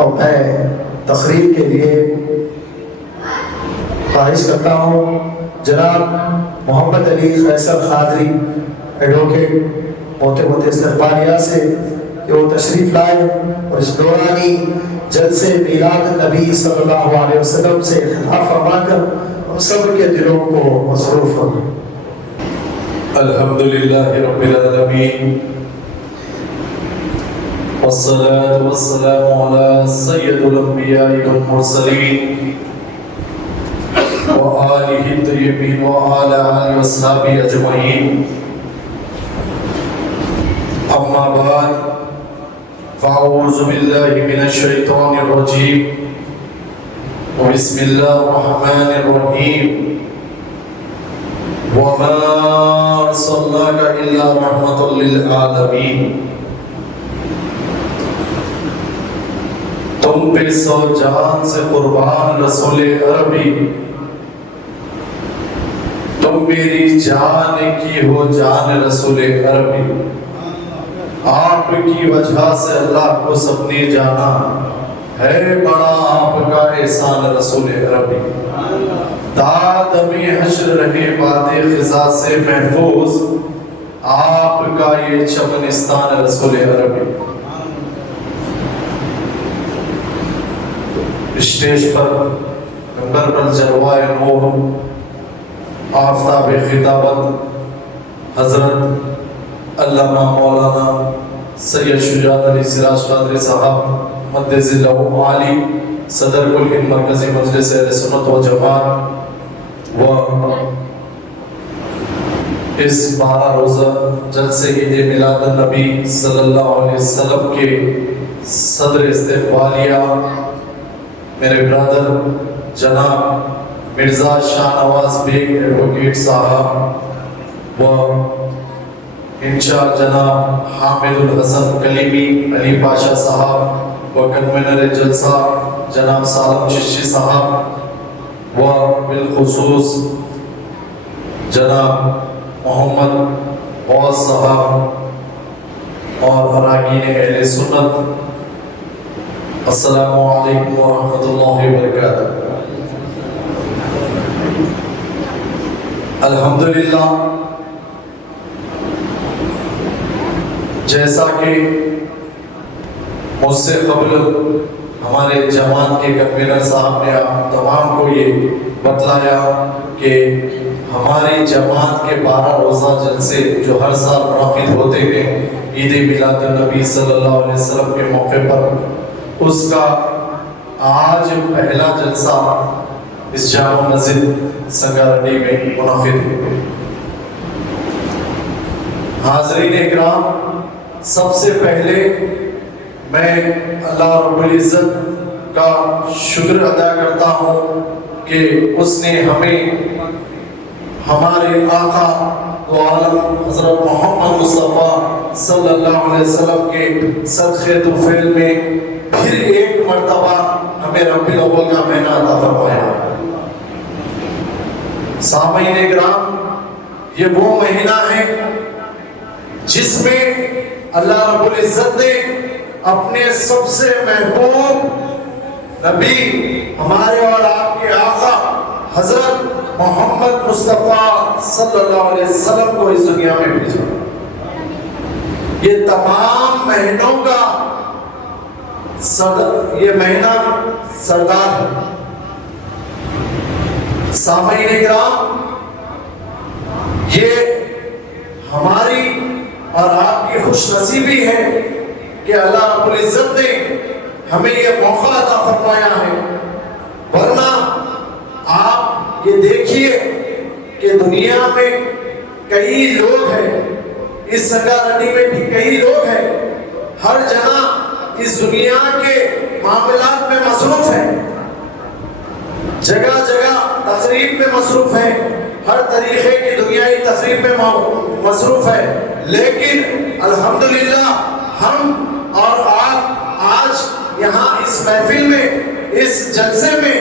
اور میں تقریر کے لیے خواہش کرتا ہوں جناب محمد علی فیصل قادری ایڈوکیٹ موتے استقبالیہ سے کہ وہ تشریف لائے اور اس دورانی جلسے میلاد نبی صلی اللہ علیہ وسلم سے خطاب فرما کر ہم سب کے دلوں کو مسرور فرمائیں۔ الحمدللہ رب العالمین والصلاة والسلام على سید الانبیاء والمرسلین وآلہ الطیبین وعلى آلہ واصحابہ اجمعین، اما بعد فاعوذ باللہ من الشیطان الرجیم بسم اللہ الرحمن الرحیم وما ارسلناک الا رحمۃ للعالمین۔ تم پہ سو جان سے قربان رسول عربی، تم میری جان کی ہو جان رسول عربی، آپ کی وجہ سے اللہ کو سب نے جانا، ہے بڑا آپ کا احسان رسول عربی، دادم حشر رہے باد خزاں سے محفوظ، آپ کا یہ چمنستان رسول عربی۔ اسٹیج پر ممبر پر جلوائے نور آفتاب خطابت حضرت علامہ مولانا سید شجاعت علی سراج قادری صاحب مدد ذلہ عالی، صدر کل ہند مرکزی مجلس اہل سنت و جماعت و اس 12 روزہ جلسے عید میلاد النبی صلی اللہ علیہ وسلم کے صدر استقبالیہ میرے برادر جناب مرزا شاہ نواز بیگ ایڈوکیٹ صاحب و انچارج جناب حامد الحسن کلیمی علی پاشا صاحب و کنوینر جلسہ جناب سالم چشتی صاحب و بالخصوص جناب محمد غوث صاحب اور اراکین اہل سنت، السلام علیکم ورحمۃ اللہ وبرکاتہ۔ الحمدللہ، جیسا کہ مجھ سے قبل ہمارے جماعت کے کنوینر صاحب نے آپ تمام کو یہ بتلایا کہ ہماری جماعت کے 12 روزہ جلسے جو ہر سال منعقد ہوتے ہیں عید میلاد النبی صلی اللہ علیہ وسلم کے موقع پر، اس کا آج پہلا جلسہ اس جامع مسجد سنگاریڈی میں منعقد ہے۔ حاضرین اکرام، سب سے پہلے میں اللہ رب العزت کا شکر ادا کرتا ہوں کہ اس نے ہمیں ہمارے آقا دو عالم حضرت محمد مصطفیٰ صلی اللہ علیہ وسلم کے صدقے طفیل میں پھر ایک مرتبہ ہمیں ربیع الاول کا مہینہ عطا فرمایا۔ سامعین اکرام، یہ وہ مہینہ ہے جس میں اللہ رب العزت نے اپنے سب سے محبوب نبی ہمارے اور آپ کے آقا حضرت محمد مصطفیٰ صلی اللہ علیہ وسلم کو اس دنیا میں بھیجا۔ یہ تمام مہینوں کا یہ مہینہ سردار ہے۔ سامعین اکرام، یہ ہماری اور آپ کی خوش نصیبی ہے کہ اللہ رب العزت نے ہمیں یہ موقع عطا فرمایا ہے، ورنہ آپ یہ دیکھیے کہ دنیا میں کئی لوگ ہیں، اس سنگاریڈی میں بھی کئی لوگ ہیں، ہر جگہ اس دنیا کے معاملات میں مصروف ہیں، جگہ جگہ تقریب میں مصروف ہیں، ہر طریقے کی دنیائی تقریب میں مصروف ہے، لیکن الحمدللہ ہم اور آپ آج یہاں اس محفل میں، اس جلسے میں،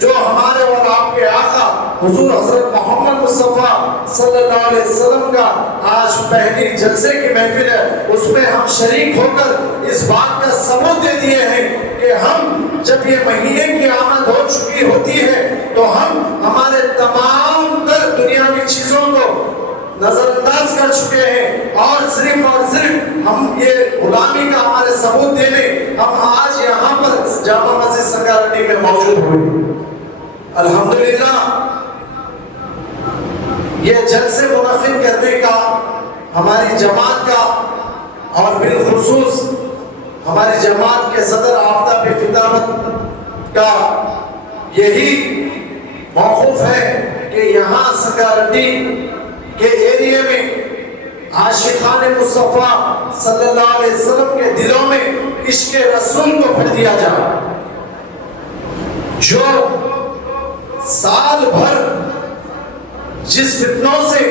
جو ہمارے اور آپ کے آقا حضور حضرت محمد مصطفیٰ صلی اللہ علیہ وسلم کا آج پہلی جلسے کی محفل ہے، اس میں ہم شریک ہو کر اس بات کا ثبوت دے دیے ہیں کہ ہم جب یہ مہینے کی آمد ہو چکی ہوتی ہے تو ہم ہمارے تمام تر دنیاوی چیزوں کو نظر انداز کر چکے ہیں اور صرف ہم یہ غلامی کا ہمارے ثبوت دینے ہم آج یہاں پر جامع مسجد سنگاریڈی میں موجود ہوئے۔ الحمدللہ یہ جلسے منعقد کرنے کا ہماری جماعت کا اور بالخصوص ہماری جماعت کے صدر آفتاب خطابت کا یہی موقف ہے کہ یہاں سنگاریڈی کے ایریے میں عاشقان مصطفیٰ صلی اللہ علیہ وسلم کے دلوں میں عشق رسول کو بھر دیا جائے۔ جو سال بھر جس فتنوں سے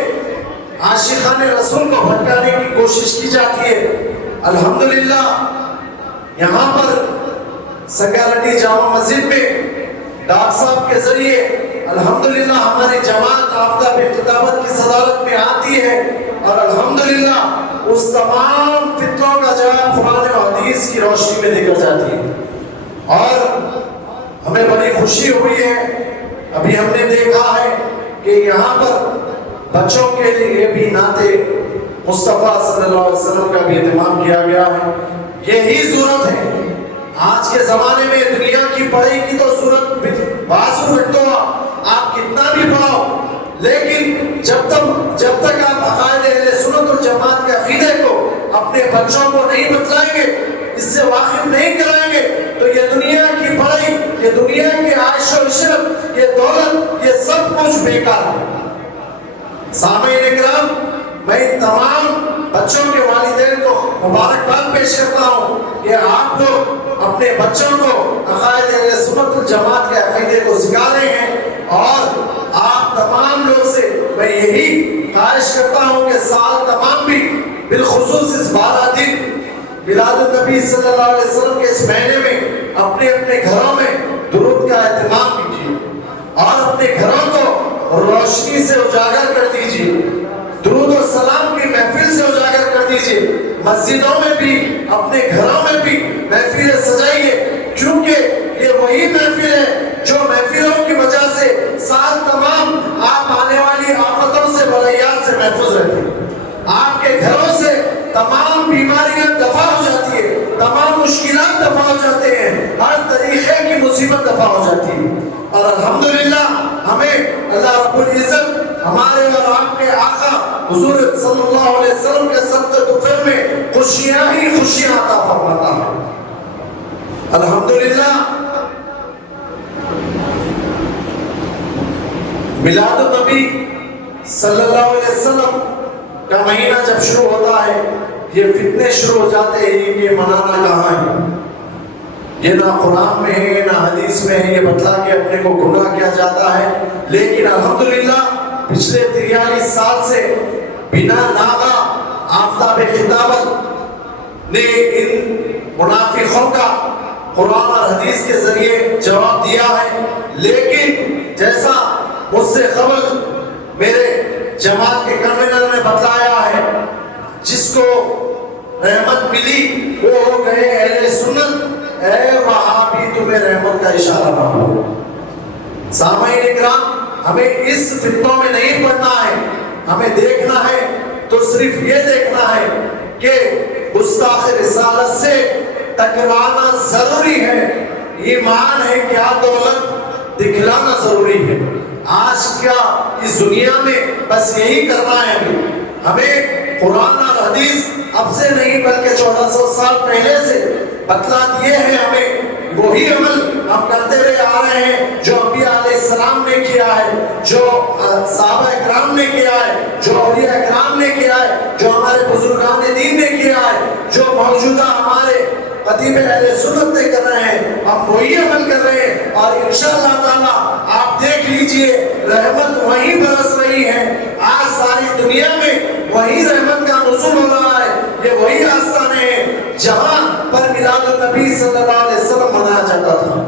عاشقان رسول کو بھٹکانے کی کوشش کی جاتی ہے، الحمدللہ یہاں پر سنگاریڈی جامع مسجد میں ڈاکٹر صاحب کے ذریعے الحمدللہ ہماری جماعت آفتاب خطابت کی صدارت میں آتی ہے اور الحمدللہ اس تمام فتنوں کا جواب قرآن و حدیث کی روشنی میں دے کر جاتی ہے۔ اور ہمیں بڑی خوشی ہوئی ہے، ابھی ہم نے دیکھا ہے کہ یہاں پر بچوں کے لیے بھی نعت مصطفیٰ صلی اللہ علیہ وسلم کا بھی اہتمام کیا گیا ہے۔ یہی ضرورت ہے آج کے زمانے میں، دنیا کی پڑھائی کی تو صورت بازو رکھتے ہو آپ کتنا بھی پڑھو، لیکن جب تک آپ عقائد اہل سنت اور جماعت کے عقیدے کو اپنے بچوں کو نہیں بتلائیں گے، اس سے واقف نہیں کرائیں گے، تو یہ دنیا کی پڑھائی، یہ دنیا کی عائش و عشرت، یہ دولت، یہ سب کچھ بیکار ہے۔ سامعین اکرام، میں تمام بچوں کے والدین کو مبارکباد پیش کرتا ہوں کہ آپ لوگ اپنے بچوں کو عقائد اہل سنت الجماعت کے عقیدے کو سکھا رہے ہیں، اور آپ تمام لوگ سے میں یہی خواہش کرتا ہوں کہ سال تمام بھی بالخصوص اس 12 دن میلاد النبی صلی اللہ علیہ وسلم کے اس مہینے میں اپنے اپنے گھروں میں درود کا اہتمام کیجیے اور اپنے گھروں کو روشنی سے اجاگر کر دیجیے، درود و سلام کی محفل سے اجاگر کر دیجیے، مسجدوں میں بھی اپنے گھروں میں بھی محفلیں سجائیے، کیونکہ یہ وہی محفل ہے جو محفلوں کی وجہ سے سال تمام آپ آنے والی آفتوں سے بلائیات سے محفوظ رہتے ہیں، آپ کے گھروں سے تمام بیماریاں دفع ہو جاتی ہے، تمام مشکلات دفع ہو جاتے ہیں، ہر طریقے کی مصیبت دفع ہو جاتی ہے۔ اور الحمدللہ ہمیں اللہ رب العزت ہمارے اور آپ کے آقا حضور صلی اللہ علیہ وسلم کے صدقے دوپہر میں خوشیاں ہی خوشیاں عطا فرماتا ہے۔ الحمدللہ میلاد النبی صلی اللہ علیہ وسلم کا مہینہ جب شروع ہوتا ہے، یہ فتنے شروع ہو جاتے ہیں، یہ منانا کہاں ہے، یہ نہ قرآن میں ہے نہ حدیث میں ہے، یہ بتلا کے اپنے کو گمراہ کیا جاتا ہے۔ لیکن الحمدللہ پچھلے 43 سال سے بنا ناغہ آفتاب خطابت نے ان منافقوں کا قرآن اور حدیث کے ذریعے جواب دیا ہے، لیکن جیسا مجھ سے قبل میرے جماعت کے کنوینر نے بتلایا ہے، جس کو رحمت ملی وہ ہو گئے اہل سنت، اے وہابی تمہیں رحمت کا اشارہ نہ ہو۔ سامعین اکرام، ہمیں اس فتنوں میں نہیں پڑنا ہے، ہمیں دیکھنا ہے تو صرف یہ دیکھنا ہے کہ گستاخ رسالت سے ٹکرانا ضروری ہے، ایمان ہے کیا دولت دکھلانا ضروری ہے۔ آج کیا اس دنیا میں بس یہی کرنا ہے، ہمیں قرآن اور حدیث اب سے نہیں بلکہ 1400 سال پہلے سے بتلا دیے ہیں، ہمیں وہی عمل ہم کرتے ہوئے آ رہے ہیں جو انبیاء علیہ السلام نے کیا ہے، جو صحابہ اکرام نے کیا ہے، جو اولیاء اکرام نے کیا ہے، جو ہمارے بزرگان دین نے کیا ہے، جو موجودہ ہمارے خطیب اہل سنت نے کر رہے ہیں، ہم وہی عمل کر رہے ہیں، اور انشاءاللہ تعالیٰ آپ دیکھ لیجئے رحمت وہی برس رہی ہے، آج ساری دنیا میں وہی رحمت کا نزول ہو رہا ہے، یہ وہی آستانے ہیں جہاں پر میلاد النبی صلی اللہ علیہ وسلم منایا جاتا تھا،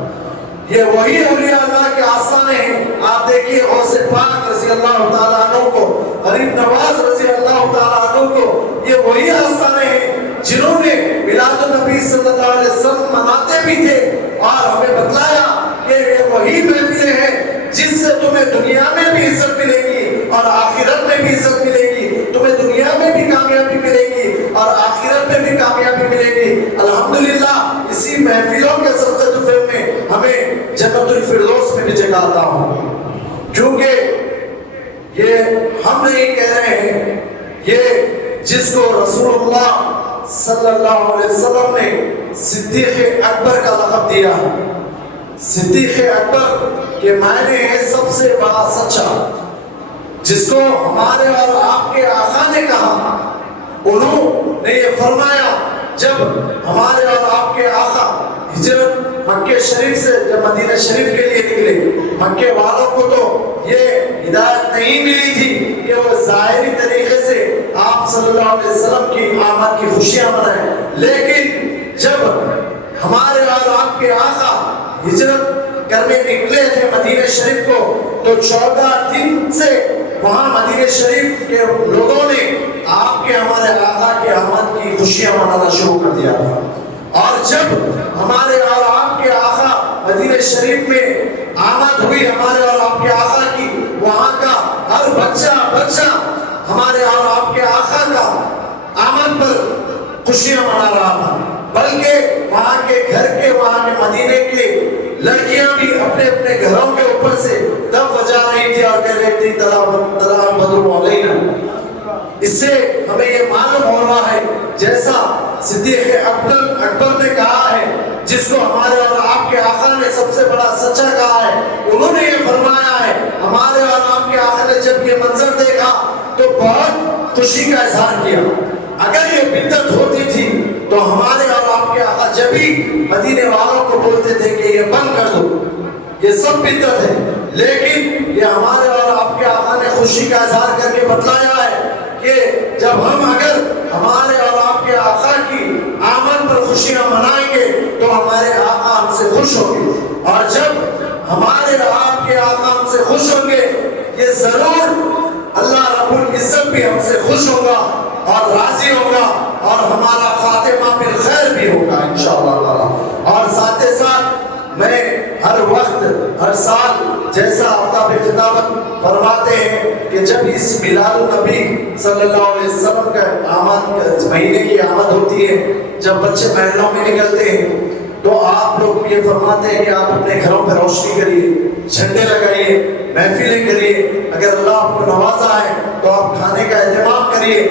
یہ وہی اولیاء اللہ کے آستانے ہیں۔ آپ دیکھیے غوث پاک رضی اللہ تعالیٰ عنہ کو، غریب نواز رضی اللہ تعالیٰ عنہ کو، یہ وہی آستانے ہیں جنہوں نے میلاد النبی صلی اللہ علیہ وسلم مناتے بھی تھے اور ہمیں بتلایا کہ یہ وہی محفلیں ہیں جس سے تمہیں دنیا میں بھی عزت ملے گی اور آخرت میں بھی عزت ملے گی، تمہیں دنیا میں بھی کامیابی ملے گی اور آخرت میں بھی کامیابی ملے گی۔ الحمدللہ اسی محفلوں کے صدقے میں ہمیں جنت الفردوس میں بھی جگہ عطا ہو، کیونکہ یہ ہم نہیں کہہ رہے ہیں، یہ جس کو رسول اللہ صلی اللہ علیہ وسلم نے صدیق اکبر کا لقب دیا ہے۔ صدیق اکبر کے معنی ہے سب سے بڑا سچا، جس کو ہمارے اور آپ کے آقا نے کہا۔ انہوں نے یہ فرمایا جب ہمارے اور آپ کے آقا ہجرت مکہ شریف سے جب مدینہ شریف کے لیے نکلے، مکے والوں کو تو یہ ہدایت نہیں ملی تھی کہ وہ ظاہری طریقے سے آپ صلی اللہ علیہ وسلم کی آمد کی خوشیاں منائیں، لیکن جب ہمارے اور آپ کے آقا ہجرت کرنے نکلے تھے مدینہ شریف کو، تو 14 دن سے وہاں مدینہ شریف کے لوگوں نے آپ کے ہمارے آقا کے آمد کی خوشیاں منانا شروع کر دیا تھا۔ اور جب ہمارے اور آپ کے آقا مدینہ شریف میں آمد ہوئی ہمارے اور آپ کے آقا کی، وہاں کا ہر بچہ ہمارے اور آپ کے آقا کا آمد پر خوشیاں منا رہا تھا، بلکہ وہاں کے گھر کے وہاں کے مدینے کے لڑکیاں بھی اپنے اپنے گھروں کے اوپر سے دف بجا رہی تھی اور کہہ رہی تھی طلع بدر علینا۔ اس سے ہمیں یہ معلوم ہو رہا ہے جیسا صدیق اکبر نے کہا ہے، جس کو ہمارے اور آپ کے آقا نے سب سے بڑا سچا کہا ہے، انہوں نے یہ فرمایا ہے ہمارے اور آپ کے آقا نے جب یہ منظر دیکھا تو بہت خوشی کا اظہار کیا۔ اگر یہ بدعت ہوتی تھی تو ہمارے اور آپ کے آقا جب بھی مدینے والوں کو بولتے تھے کہ یہ بند کر دو، یہ سب بدعت ہے، لیکن یہ ہمارے اور آپ کے آقا نے خوشی کا اظہار کر کے بتلایا ہے کہ جب ہم اگر ہمارے اور آپ کے آقا کی آمد پر خوشیاں منائیں گے تو ہمارے آقا ہم سے خوش ہوں گے، اور جب ہمارے آپ کے آقا ہم سے خوش ہوں گے یہ ضرور اللہ رب العزت بھی ہم سے خوش ہوگا اور راضی ہوگا اور ہمارا خاتمہ بالخیر بھی ہوگا انشاءاللہ تعالی۔ اور ساتھ ساتھ میں ہر وقت ہر سال جیسا آفتاب خطابت فرماتے ہیں کہ جب اس میلاد النبی صلی اللہ علیہ وسلم کا آمد مہینے کی آمد ہوتی ہے، جب بچے محلوں میں نکلتے ہیں تو آپ لوگ یہ فرماتے ہیں کہ آپ اپنے گھروں پہ روشنی کریے، جھنڈے لگائیے، محفلیں کریے، اگر اللہ آپ کو نوازا ہے تو آپ کھانے کا اہتمام کریے۔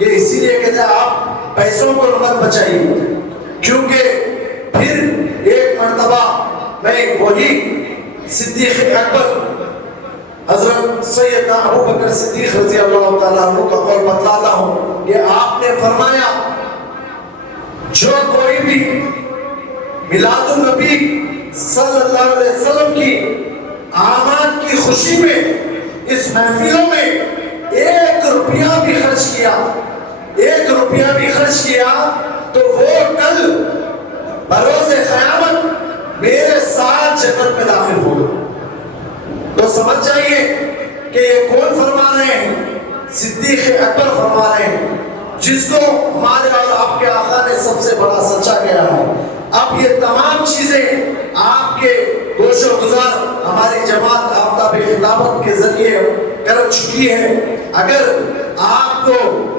یہ اسی لیے کہتے ہیں آپ پیسوں کو مت بچائیے، کیونکہ پھر ایک مرتبہ میں وہی صدیق اکبر حضرت سیدنا ابو بکر صدیق رضی اللہ تعالیٰ عنہ کا قول بتلاتا ہوں کہ آپ نے فرمایا جو کوئی بھی میلاد النبی صلی اللہ علیہ وسلم کی آمد کی خوشی میں اس محفلوں میں 1 روپیہ بھی خرچ کیا، 1 روپیہ بھی خرچ کیا تو وہ کل بروز قیامت میرے ساتھ جنت میں داخل ہوگا۔ تو سمجھ جائیے کہ یہ کون فرما رہے ہیں؟ صدیق اکبر فرما رہے ہیں، جس کو ہمارے اور آپ کے آقا نے سب سے بڑا سچا کہا ہے۔ اب یہ تمام چیزیں آپ کے گوش و گزار ہماری جماعت آفتاب خطابت کے ذریعے کر چکی ہے۔ اگر آپ کو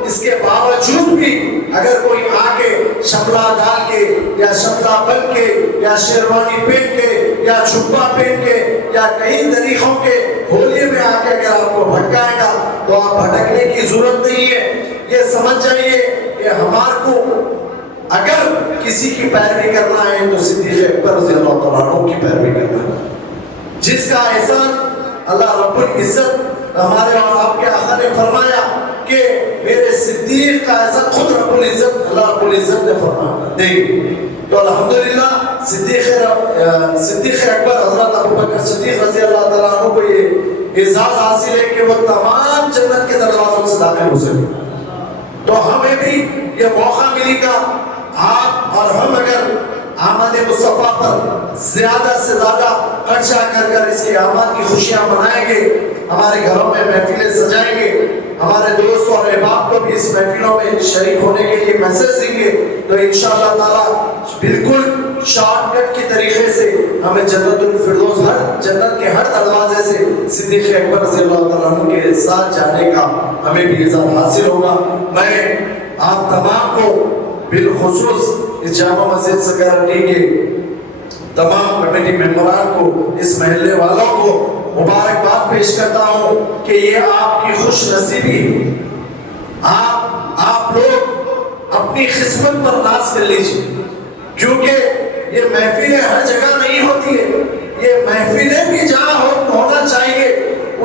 اس کے باوجود بھی اگر کوئی آگے شملہ ڈال کے یا شملہ بن کے یا شیروانی پہن کے یا جھبا پہن کے یا کئی طریقوں کے ہولی میں آ کے اگر آپ کو بھٹکائے گا تو آپ بھٹکنے کی ضرورت نہیں ہے۔ یہ سمجھ جائیے کہ ہمارے کو اگر کسی کی پیروی کرنا ہے تو صدیق اکبر رضی اللہ تعالیٰ عنہ کی پیروی کرنا ہے، جس کا احسان اللہ رب العزت ہمارے اور آپ کے آقا نے فرمایا کہ میرے صدیق کا احسان خود رب العزت اللہ رب العزت نے فرمایا دیکھ۔ تو الحمدللہ صدیق اکبر حضرت ابو بکر صدیق رضی اللہ تعالیٰ عنہ کو یہ اعزاز حاصل ہے کہ وہ تمام جنت کے دروازوں سے داخل ہو سکے۔ تو ہمیں بھی یہ موقع ملے گا، آپ اور ہم اگر آمد مصطفیٰ پر زیادہ سے زیادہ خرچہ کر اس کی آمد کی خوشیاں منائیں گے، ہمارے گھروں میں محفلیں سجائیں گے، ہمارے دوست اور احباب کو بھی اس محفلوں میں شریک ہونے کے لیے میسج دیں گے، تو انشاءاللہ تعالیٰ بالکل شارٹ کٹ کے طریقے سے ہمیں جنت الفردوس جنت کے ہر دروازے سے صدیق اکبر رضی اللہ تعالیٰ عنہ کے ساتھ جانے کا ہمیں بھی اعزاز حاصل ہوگا۔ میں آپ تمام کو بالخصوص اس جامع مسجد سکرٹی کے تمام کمیٹی ممبران کو، اس محلے والوں کو مبارکباد پیش کرتا ہوں کہ یہ آپ کی خوش نصیبی ہے۔ آپ لوگ اپنی قسمت پر ناز کر لیجیے، کیونکہ یہ محفلیں ہر جگہ نہیں ہوتی ہے۔ یہ محفلیں بھی جہاں ہونا چاہیے،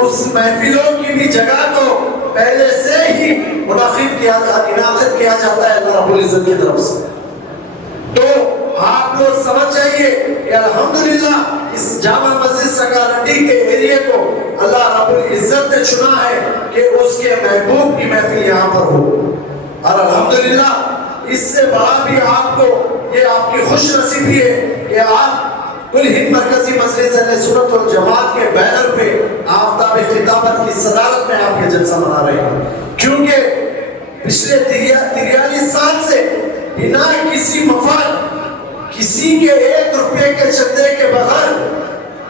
اس محفلوں کی بھی جگہ تو پہلے سے ہی انعقاد کیا جاتا ہے اللہ رب العزت کی طرف سے۔ تو آپ لوگ سمجھ جائیے کہ الحمدللہ اس جامع مسجد سکارنڈی کے ایریے کو اللہ رب العزت نے چنا ہے کہ اس کے محبوب کی محفل یہاں پر ہو، اور الحمدللہ اس سے بڑا بھی آپ کو یہ آپ کی خوش نصیبی ہے کہ آپ کل ہند مرکزی مجلس اہل سنت والجماعت کے بینر پہ آفتاب خطابت کی صدارت میں آپ یہ جلسہ منا رہے ہیں، کیونکہ پچھلے 43 سال سے بنا کسی مفاد، کسی کے 1 روپے کے چندے کے بغیر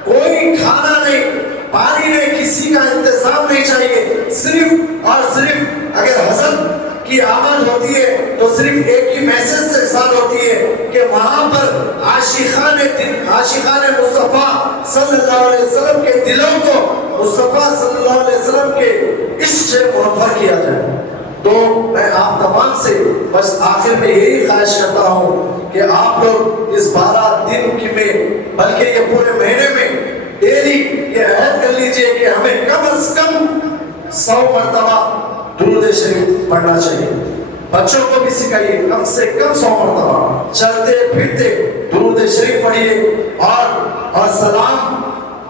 کوئی کھانا نہیں، پانی نہیں، کسی کا انتظام نہیں چاہیے۔ صرف اور صرف اگر حضرت کی آمد ہوتی ہے تو صرف ایک ہی میسج سے ارسال ہوتی ہے کہ وہاں پر عاشقان مصطفیٰ صلی اللہ علیہ وسلم کے دلوں کو مصطفیٰ صلی اللہ علیہ وسلم کے عشق سے منور کیا جائے۔ تو میں آپ تمام سے بس آخر میں یہی خواہش کرتا ہوں کہ آپ لوگ اس 12 دن کی میں بلکہ یہ پورے مہینے میں ڈیلی یہ عہد کر لیجئے کہ ہمیں کم از کم 100 مرتبہ درود شریف پڑھنا چاہیے۔ بچوں کو بھی سکھائیے کم سے کم 100 مرتبہ، چلتے پھرتے درود شریف پڑھیے، اور سلام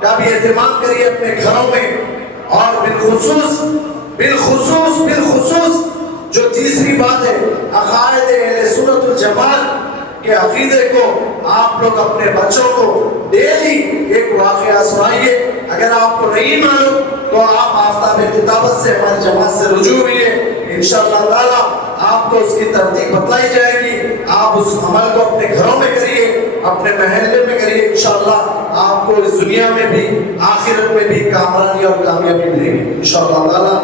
کا بھی اہتمام کریے اپنے گھروں میں۔ اور بالخصوص جو تیسری بات ہے، عقائد اہل سنت والجماعت کے عقیدے کو آپ لوگ اپنے بچوں کو ڈیلی ایک واقعہ سنائیے۔ اگر آپ کو نہیں معلوم تو آپ آفتاب خطابت سے ہماری جماعت سے رجوع ہوئیے، انشاءاللہ تعالیٰ آپ کو اس کی ترتیب بتلائی جائے گی۔ آپ اس عمل کو اپنے گھروں میں کریے، اپنے محلے میں کریے، انشاءاللہ آپ کو اس دنیا میں بھی آخرت میں بھی کامرانی اور کامیابی ملے گی انشاءاللہ تعالیٰ۔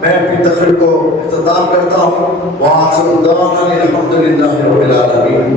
میں اپنی تقریر کو اختتام کرتا ہوں۔ وآخر دعوانا الحمدللہ رب العالمین۔